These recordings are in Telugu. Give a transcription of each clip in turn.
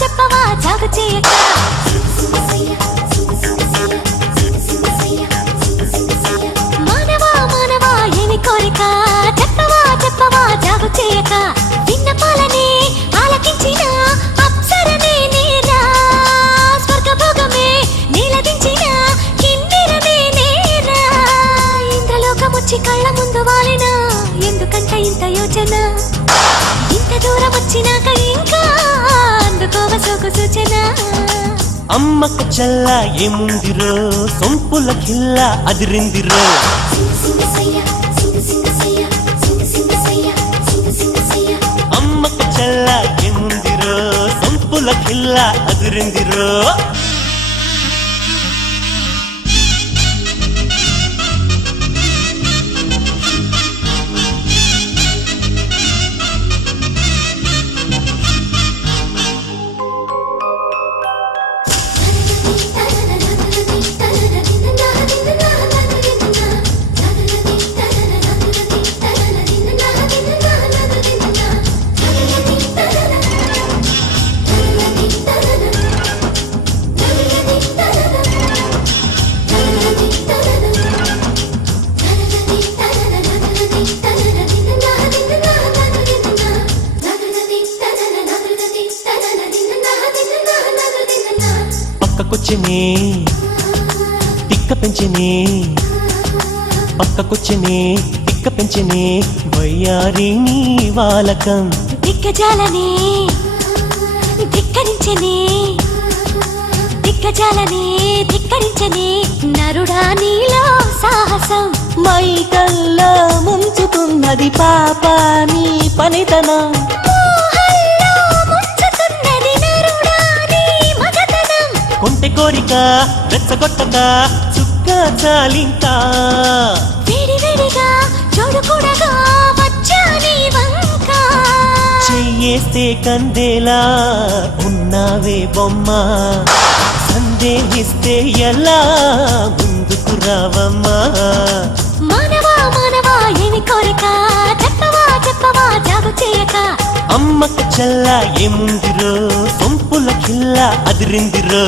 చెప్పవా జాగు చేయక మానవా మానవా ఏమి కోరిక చెప్పవా జాగు చేయక విన్నపాలనే ఆలకించిన అప్సరనే నేరా స్వర్గభోగమే నీలదించిన కిన్నెరనే నేరా ఇంద్రలోకమొచ్చి కళ్ళ ముందు వాలినా ఎందుకంట ఇంత యోచన ఇంత దూరం వచ్చినాక ఇంకా అమ్మకు చల్ల ఏముందిరో సొంపుల కిల్ల అదిరిందిరో అమ్మకు చల్ల ఏముందిరో సొంపుల కిల్ల అదిరిందిరో పక్కకొచ్చినే తిక్క పెంచినే పక్కకొచ్చినే తిక్క పెంచినే వయ్యారిని వాలకం దిక్కజాలనే ధిక్కరించనే దిక్కజాలనే ధిక్కరించనే నరుడా నీలో సాహసం మైకల్లో ముంచుతున్నది పాప నీ పనితనం కొంటె కోరిక రెచ్చగొట్టక చుక్క చాలింకా వేడి వేడిగా చూడకూడగా వచ్చాని వంక చెయ్యేస్తే కందేలా ఉన్నావే బొమ్మ సందేహిస్తే ఎలా ముందుకు రావమ్మా మానవా మానవా ఏమి కోరిక చెప్పవా జాగు చేయక అమ్మకు చల్ల ఏముందిరో సొంపుల కిల్ల అదిరిందిరో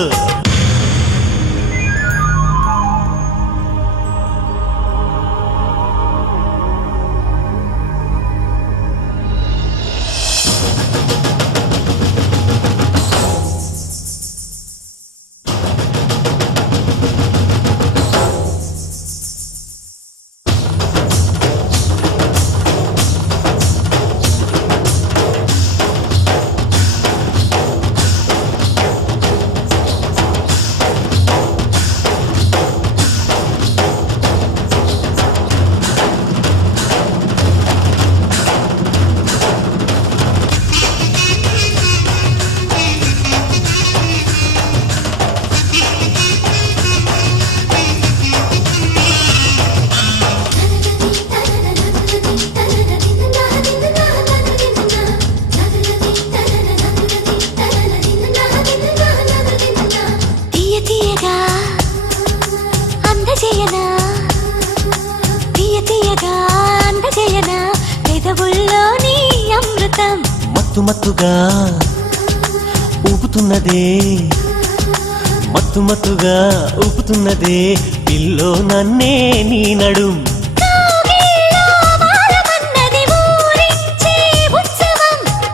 మత్తుగా ఊపుతున్నదే మత్తుగా ఊపుతున్నదే పిల్లో నన్నే నీ నడుం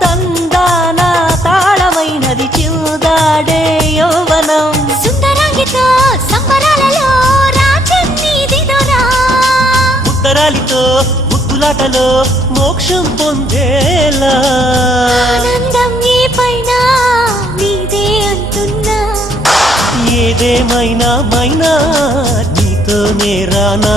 తందాన తాళమైనది చిరుదాడే యౌవనం సుందరాంగితో సంబరాలలో ఉత్తరాలితో ముద్దులాటలో మోక్షం పొందేలా ఆనందం ఈ పైన నీదే అంటున్నా ఏదేమైనా మైనా నీతోనే రానా